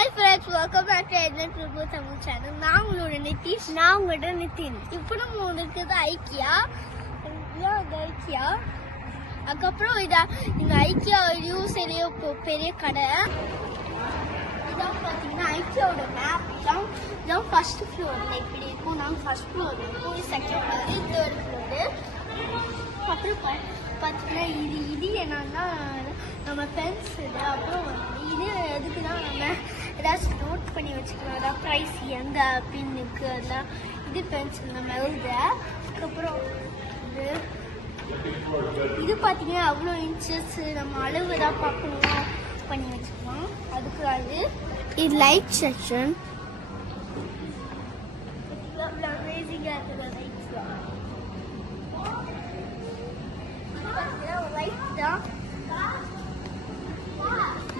Hi friends welcome back to Advent Prabhu Tamil channel நான் உங்களோட நிதிஷ். நான் உங்களோட நிதின். இப்போ நம்ம இருக்குது ஐக்கியா. அந்த ஐக்கியா? அதுக்கப்புறம் இதா இந்த ஐக்கியா யூஸ்லேயே பெரிய கடை. இதான் பார்த்தீங்கன்னா ஐக்கியாவோட மேப் தான் இதான் ஃபர்ஸ்ட் ஃப்ளோரில் இப்படி இருக்கும். நாங்கள் ஃபர்ஸ்ட் ஃப்ளோர் இருக்கோம். செகண்ட் ஃப்ளோர் தேர்ட் ஃப்ளோரு அப்புறம் பார்த்தீங்கன்னா இது இது என்னன்னா நம்ம பென்சில் அப்புறம் இது எதுக்கு தான் நம்ம ஏதாச்சும் நோட் பண்ணி வச்சுக்கணும். அதான் ப்ரைஸ் எங்கே பின்னுக்கு அதெல்லாம் இது பென்சில் நம்ம எழுத. அதுக்கப்புறம் இது இது பார்த்தீங்கன்னா அவ்வளோ இன்ச்சஸ் நம்ம அளவு தான் பார்க்கணும். பண்ணி வச்சுக்கலாம். அதுக்கு அது இது லைட் செக்ஷன் அமேசிங்காக தான்.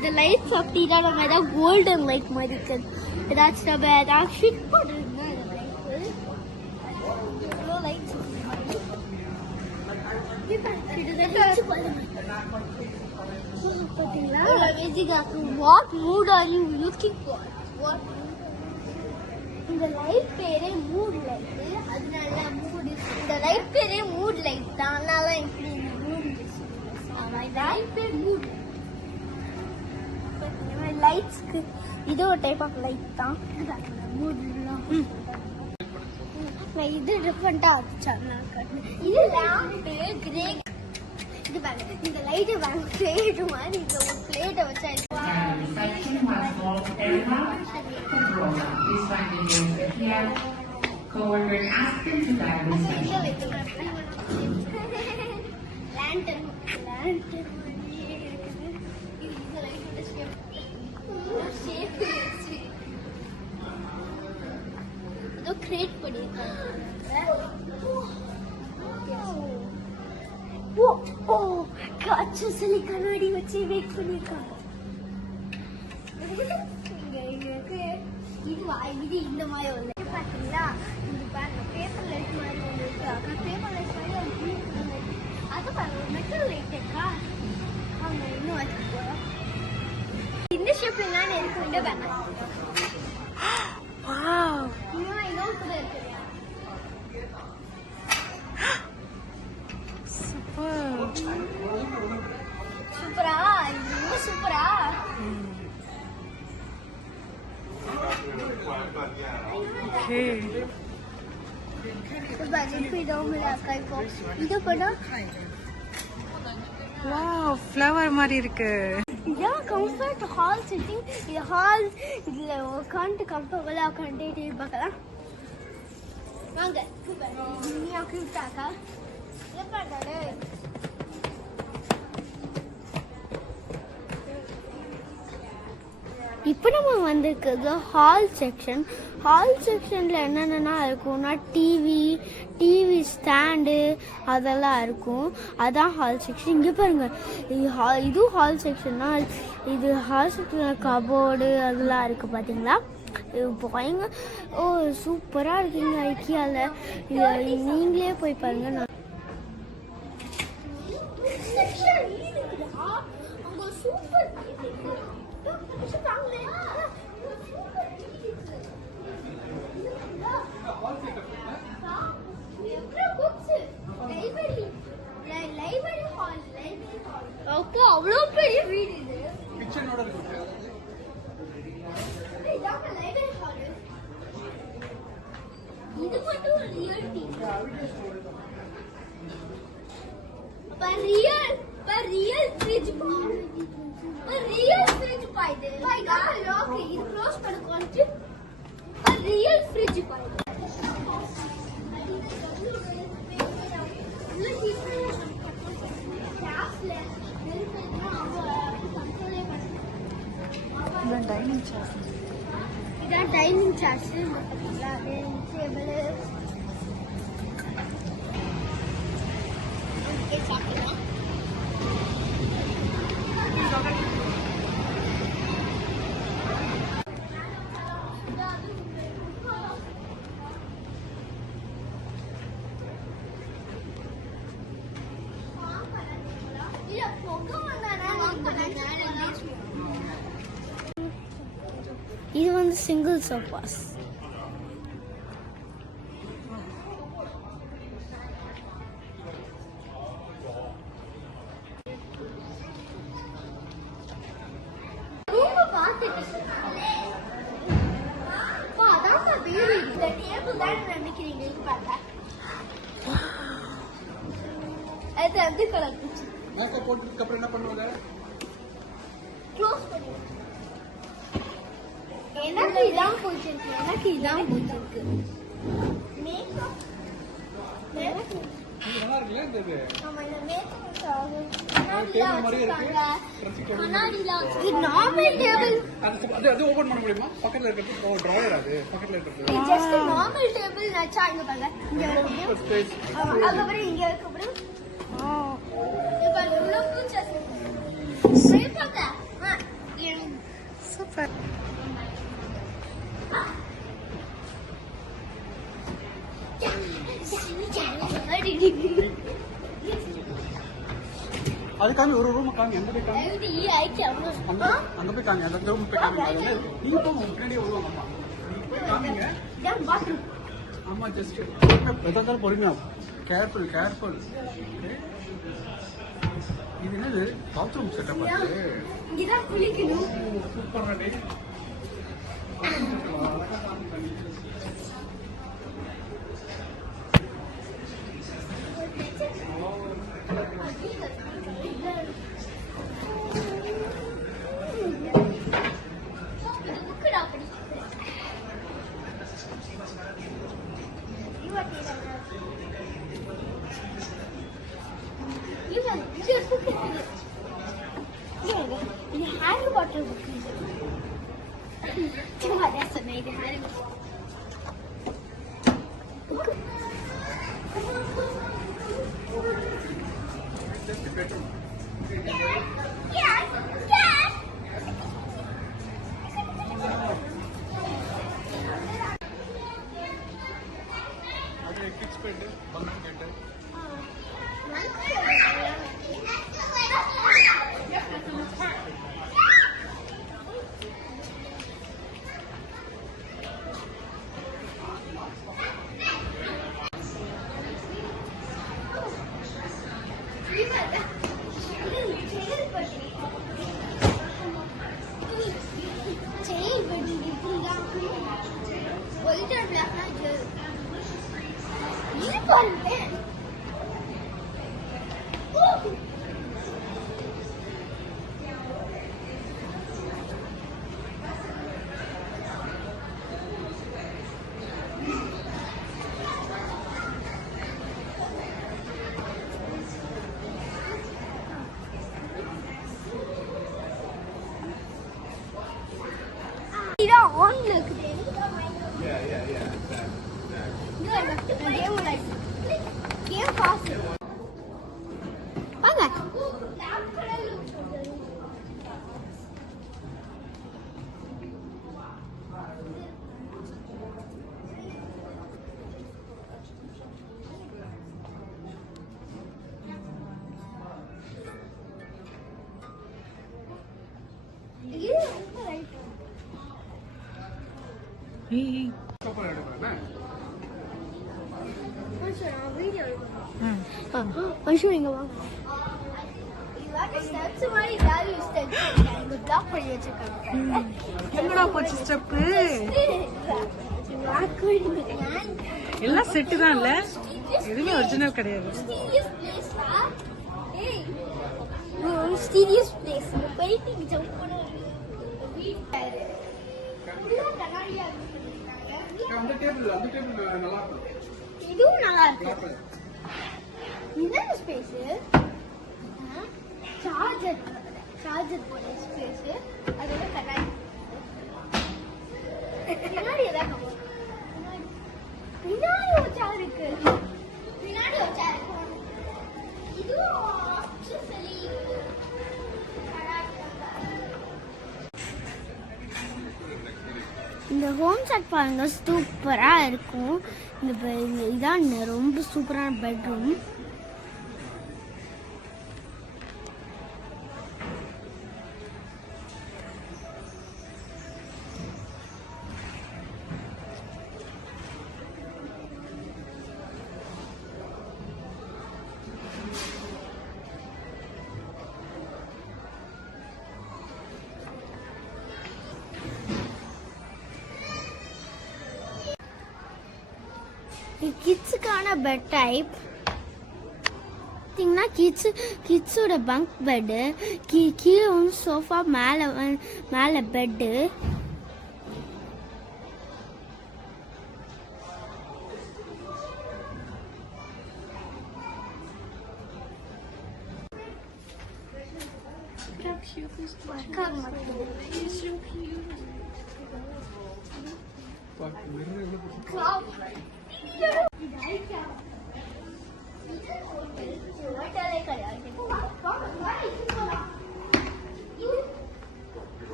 லைட்ஸ்லாம் இந்த லைட்ஸ் அப்படின்னா நம்ம ஏதாவது கோல்டன் லைட் மாதிரி இருக்குது ஏதாச்சும் நம்ம ஏதாவது ஷிட் போட்டுருந்தா இந்த லைட்ஸ் இவ்வளோ லைட்ஸ் பார்த்தீங்களா what mood are you looking for what இந்த லைட் பேரே மூட் லைட் அதனால மூட் இந்த லைட் பேரே மூட் லைட் தான் அதனால இப்படி இந்த மூட் லைட் பேர் மூட் லைட்ஸ்க்கு இது ஒரு டைப் ஆஃப் லைட் தான். இது டிஃப்ரெண்டா ஆச்சு இது லேம்ப் கிரே இது பாருங்க இந்த லைட் வாங்க பிளேட் மாதிரி இந்த ஒரு பிளேட்டை வச்சா Section Household Erika Cabrera is finding you if create பண்ணியிருக்காங்க ஓ ஓ காற்று சொல்லி கண்ணாடி வச்சு வெயிட் பண்ணியிருக்காங்க இது இது இந்த மாதிரி வந்து பார்த்தீங்களா இது பாருங்க பேப்பர் லைட் மாதிரி ஒன்று இருக்கு. அக்கா பேப்பர் லைட் மாதிரி ஒரு ப்ளூ கலர் அது பாருங்க மெட்டல் லைட் இருக்கா? அவங்க இன்னும் வச்சு இந்த ஷேப்லாம் எனக்கு வந்து இந்த இப்போ வாவ் ஃப்ளவர் மாதிரி இருக்கு. இதான் கம்ஃபர்ட் ஹால் சிட்டிங் இது ஹால் இதில் உட்காந்துட்டு கம்ஃபர்டபுளாக உட்காந்துட்டு டிவி பார்க்கலாம். வாங்க. கியூட்டாக்கா இப்போ நம்ம வந்திருக்கிறது ஹால் செக்ஷன் ஹால் செக்ஷனில் என்னென்னா இருக்கும்னா டிவி டிவி ஸ்டாண்டு அதெல்லாம் இருக்கும். அதான் ஹால் செக்ஷன் இங்கே பாருங்கள் இதுவும் ஹால் செக்ஷன்னா இது ஹால் செக்ஷனில் கபோர்டு அதெல்லாம் இருக்குது பார்த்தீங்களா பயங்க ஓ சூப்பராக இருக்குங்க ஐக்கியாவில் நீங்களே போய் பாருங்க. Yeah, we just. இது வந்து சிங்கிள் சோஃபாஸ் அது வந்து கலக்கு மேக்கப் போட்டதுக்கு அப்புறம் என்ன பண்ணுவாங்க க்ளோஸ் பண்ணி எனக்கு இதான் பிடிச்சிருக்கு எனக்கு இதான் பிடிச்சிருக்கு. சூப்பர் எனக்கு இது நல்லா இருக்குல்ல இந்த இது ஆமா இந்த மேக்கப் டேபிள் மாதிரியே இருக்கு ரசிக்க இது நார்மல் டேபிள் அது அது அது ஓபன் பண்ண முடியுமா பக்கத்துல இருக்கிறது ட்ராயர் அது பக்கத்துல இருக்கிறது இது ஜஸ்ட் நார்மல் டேபிள் நச்சா இங்க பாருங்க இங்க இருக்கு ஸ்பேஸ் ஆமா, அதுக்கப்புறம் இங்க இருக்கு அப்புறம் ஓ இங்க பாருங்க இவ்வளவு features இருக்கு. போய் பாக்க. ஆ, எனக்கு சூப்பர் அது காமி ஒரு ரூம் காமி எந்த போய் காமி. அங்க ஆ? அங்க போய் காமி. அந்த ரூம் போய் காமி அது வந்து நீங்க போங்க உங்க பின்னாடியே வருவாங்க அம்மா. காமிங்க. இதான் bathroom. அம்மா ஜஸ்ட் எதாவது பொறுமையா கேர்ஃபுல் கேர்ஃபுல் இது என்னது? பாத்ரூம் செட்டப் இங்கதான் குளிக்கணும். சூப்பர் டே இதான் ஆன்ல பிளாக் பண்ணி வச்சிருக்காங்க எங்கடா போச்சு ஸ்டெப் எல்லாம் செட்டு தான் இல்ல. எதுவுமே ஒரிஜினல் கிடையாது. சீரியஸ் பிளேஸ் போயிட்டு ஜம்ப் பண்ண. கண்ணாடியா அந்த டேபிள் அந்த டேபிள் நல்லா இருக்கும். இதுவும் நல்லா இருக்கு இந்த ஸ்பேஸ் சார்ஜர் சார்ஜர் போட ஸ்பேஸ் அதோட கண்ணாடி பின்னாடி எதாவது இந்த பாருங்க. சூப்பரா இருக்கும். இந்த இந்த இதான் ரொம்ப சூப்பரான பெட்ரூம் கிட்ஸுக்கான பெட் டைப் பார்த்தீங்கன்னா கிட்ஸு கிட்ஸோட பங்க் பெட்டு கீ கீழே வந்து சோஃபா மேலே மேலே பெட்டு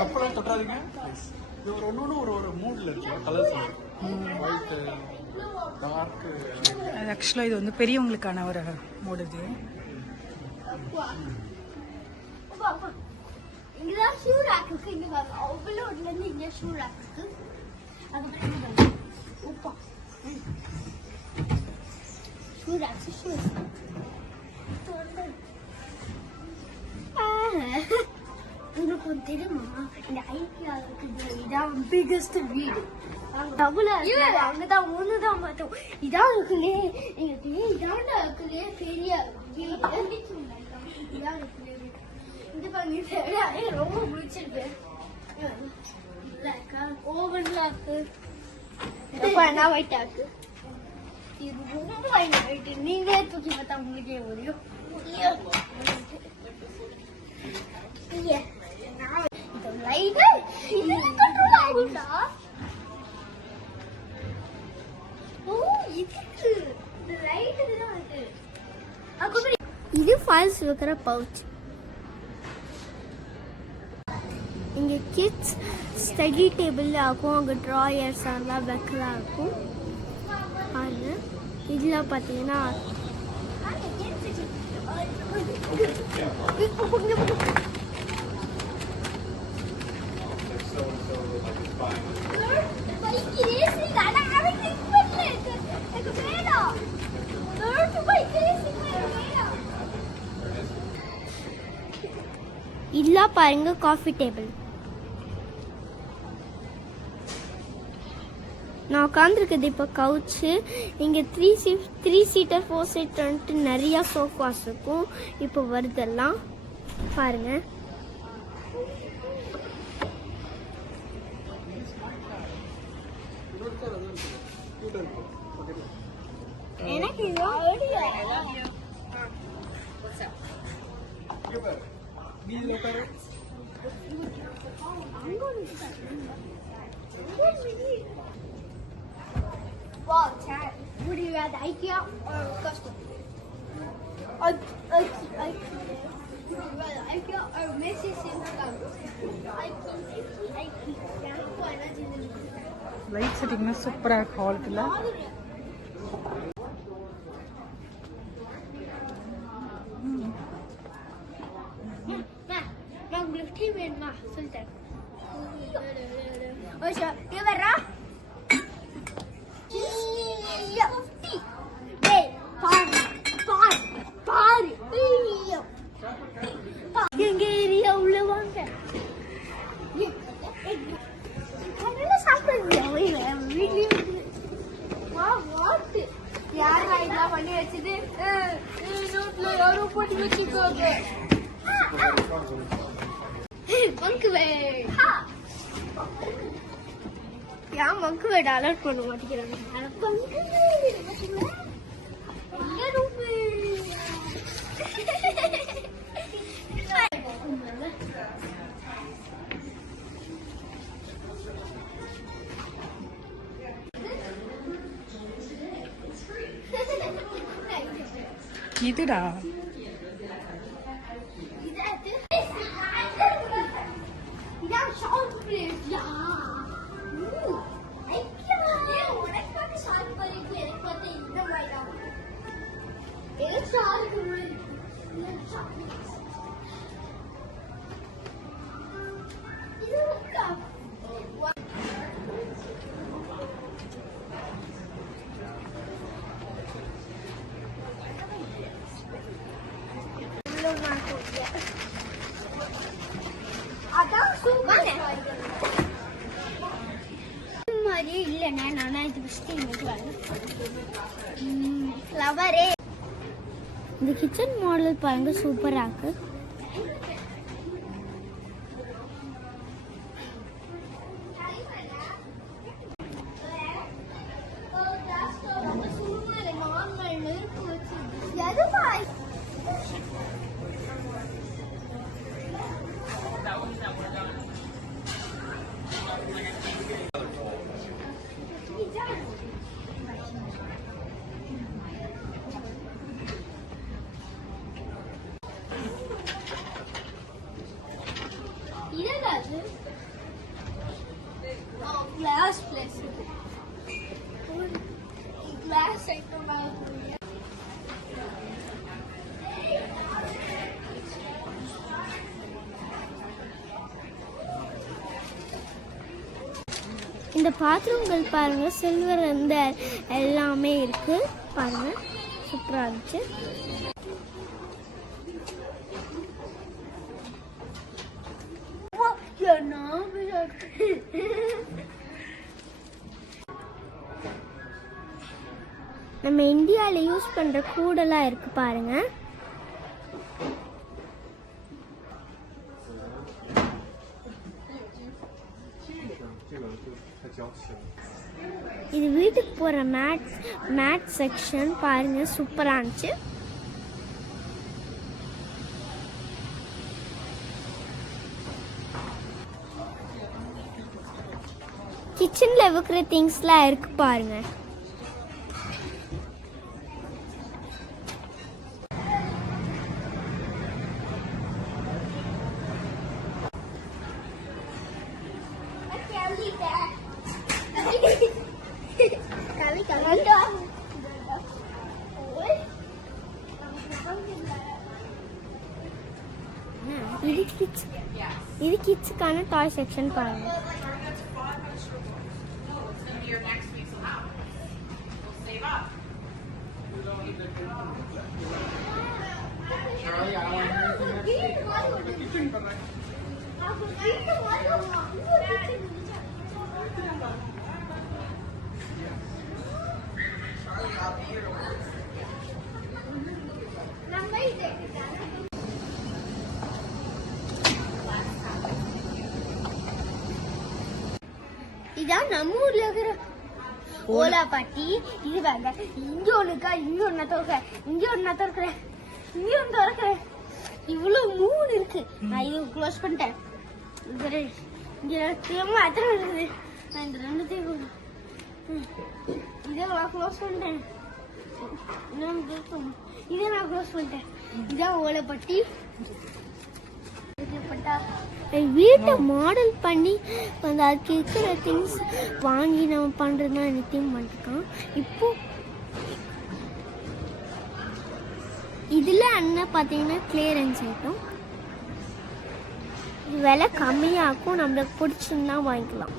அப்பெல்லாம் தொட்டாதீங்க. இது ஒரு ஒன்று ஒரு ஒரு மூடில் இருக்கு. கலர்ஸ் ஒயிட்டு டார்க்கு ஆக்சுவலாக இது வந்து பெரியவங்களுக்கான ஒரு மோடு இது. இங்கதான் ஷூ ரேக் இருக்கு இங்க பாருங்க அவ்வளோ இருந்து இங்க ஷூ ரேக் இருக்கு அதுக்கப்புறம் இங்க பாருங்க உப்பா. ஷூ ரேக் ஷூ உங்களுக்கு ஒன்று தெரியுமா இந்த ஐக்கியா இருக்குது இதான் பிகஸ்ட் வீடு. டபுள் அங்கதான் ஒண்ணுதான் பார்த்தோம். இதான் இருக்குல்லே எங்களுக்கு இதான் இருக்குல்லே பெரிய வீடு. இதான் இது பண்ணி எனக்கு ரொம்ப பிடிச்சிருக்கு ஓவன்ல இருக்கு இது ரொம்ப நீங்களே தூக்கி பார்த்தா உங்களுக்கே முடியும் இது கண்ட்ரோல் ஆகும்டா இது வைக்கிற பவுச் இங்கே கிட்ஸ் ஸ்டடி டேபிள் ஆகும். அங்கே ட்ராயர்ஸ் அதெல்லாம் வைக்கலாம் இருக்கும் அது இதில் பார்த்தீங்கன்னா இல்ல பாருங்க காஃபி டேபிள் நான் உட்காந்துருக்குது இப்போ கவுச்சு இங்கே three seat three seater four சீட்டர்ன்ட்டு நிறையா சோஃபாஸ் இருக்கும் இப்போ வருதெல்லாம். பாருங்கள் Would you rather IKEA or custom? I, I, I, would you rather IKEA or Messi Simcam? IKEA, IKEA. Light செட்டிங்னா சூப்பராக இருக்கு ஹாலுக்குள்ள நான் உங்களுக்கு டீ வேணுமா சொல்லிட்டேன் யாரோ போட்டு வச்சுக்கோங்க மங்கு வேட் ஏன் மங்கு வேட் அலர்ட் பண்ண மாட்டேங்கிறாங்க அட மங்கு வேட் ஃப்ளவரே இந்த கிச்சன் மாடல் பாருங்க சூப்பரா இருக்கு. கிளாஸ் பிளேஸ் கிளாஸ் இந்த பாத்ரூம்கள் பாருங்க சில்வர் இந்த எல்லாமே இருக்கு. பாருங்க சூப்பரா இருந்துச்சு. நம்ம இந்தியாவில் யூஸ் பண்ணுற கூடெல்லாம் இருக்குது பாருங்கள் இது வீட்டுக்கு போகிற மேட் மேட் செக்ஷன் பாருங்கள் சூப்பராக இருந்துச்சு. கிச்சனில் வைக்கிற திங்ஸ்லாம் இருக்கு பாருங்க இது கிட்ஸ் இது கிட்ஸுக்கான டாய் செக்ஷன் பாருங்க இதான் நம்ம ஊர்ல இருக்கிற ஓலா பாட்டி இது வேங்க இங்க ஒண்ணுக்கா இங்க ஒண்ணு திறக்கிறேன் இங்க ஒண்ணு திறக்கிறேன் இங்க ஒண்ணு திறக்கிறேன் இவ்வளவு மூணு இருக்கு. நான் இது க்ளோஸ் பண்ணிட்டேன். இங்க திரும்ப அத்தனை இருக்குது. நான் இந்த ரெண்டுத்தையும் இதை நான் க்ளோஸ் பண்ணிட்டேன். இன்னொன்னு இதை நான் க்ளோஸ் பண்ணிட்டேன். இதான் ஓலைப்பட்டி வீட்டை மாடல் பண்ணி அந்த அதுக்கு இருக்கிற திங்ஸ் வாங்கி நம்ம பண்ணுறதுனா நித்தியம் பண்ணிருக்கோம் இப்போ இதில் அண்ணன் பார்த்தீங்கன்னா கிளியரன்ஸ் ஐட்டம் விலை கம்மியாகும் நம்மளுக்கு பிடிச்சிருந்தா வாங்கிக்கலாம்.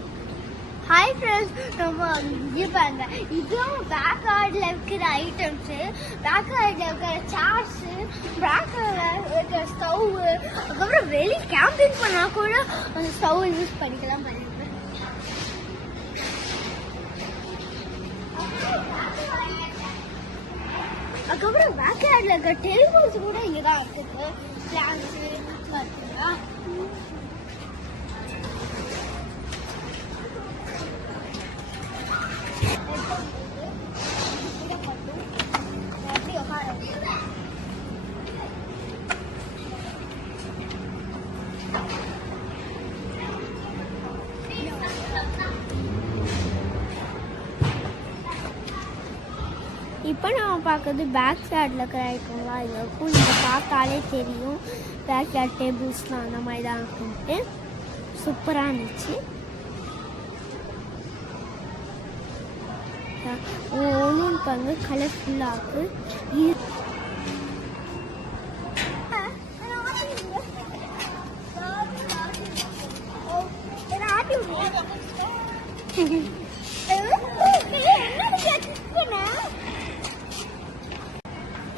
ஹாய் ஃப்ரெண்ட்ஸ் நம்ம இது பாருங்க. இதுவும் பேக் கார்டில் இருக்கிற ஐட்டம்ஸு பேக் கார்டில் இருக்கிற சார்ஸு பேக் கார்டில் இருக்கிற ஸ்டவ்வு அதுக்கப்புறம் வெளியே கேம்பிங் பண்ணால் கூட அந்த ஸ்டவ் யூஸ் பண்ணிக்கலாம் பண்ணிருக்கேன் அதுக்கப்புறம் பேக் கார்டில் இருக்கிற டெலிஃபோன்ஸ் கூட இங்கே தான் இருக்குது பிளான்ஸு பார்த்தீங்களா நம்ம பேக் சைடில் இருக்கிற ஐட்டம்லாம் இங்கே இருக்கும். இங்கே பார்த்தாலே தெரியும். பேக் சைட் டேபிள்ஸ்லாம் அந்த மாதிரி தான் இருக்குன்ட்டு. சூப்பராக இருந்துச்சு. ஒன்று பாருங்க கலர்ஃபுல்லாக இருக்குது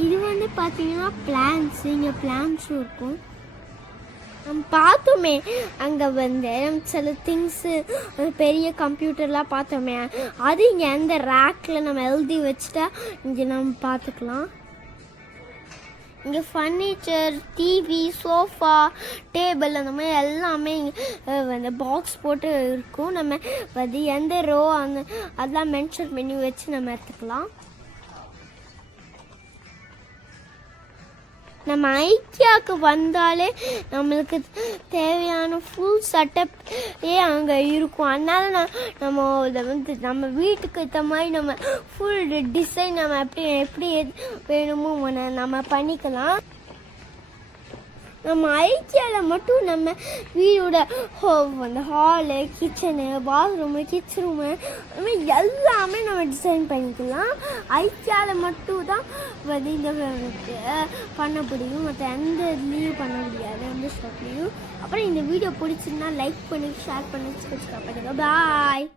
இது வந்து பார்த்தீங்கன்னா பிளான்ஸ் இங்கே பிளான்ஸும் இருக்கும். நம்ம பார்த்தோமே அங்கே வந்து சில திங்ஸு பெரிய கம்ப்யூட்டர்லாம் பார்த்தோமே அது இங்கே அந்த ரேக்கில் நம்ம எழுதி வச்சுட்டா இங்கே நம்ம பார்த்துக்கலாம். இங்கே ஃபர்னிச்சர் டிவி சோஃபா டேபிள் அந்த மாதிரி எல்லாமே இங்கே அந்த பாக்ஸ் போட்டு இருக்கும். நம்ம அது எந்த ரோ அந்த அதெல்லாம் மென்ஷன் பண்ணி வச்சு நம்ம எடுத்துக்கலாம். நம்ம ஐக்கியாவுக்கு வந்தாலே நம்மளுக்கு தேவையான ஃபுல் செட்டப் அங்கே இருக்கும். அதனால நான் நம்ம இதை வந்து நம்ம வீட்டுக்கு ஏற்ற மாதிரி நம்ம ஃபுல் டிசைன் நம்ம எப்படி எப்படி வேணுமோ நம்ம பண்ணிக்கலாம். நம்ம ஐக்கியாவில் மட்டும் நம்ம வீடோட ஹோ அந்த hall kitchen bathroom kitchen room அது மாதிரி எல்லாமே நம்ம டிசைன் பண்ணிக்கலாம். ஐக்கியாவில் மட்டும் தான் வந்து இந்த பண்ண முடியும். மற்ற எந்த இதுலேயும் பண்ண முடியாது. எந்த ஷாப்லேயும் அப்புறம் இந்த வீடியோ பிடிச்சிருந்தா லைக் பண்ணி ஷேர் பண்ணி சப்ஸ்கிரைப் பாய்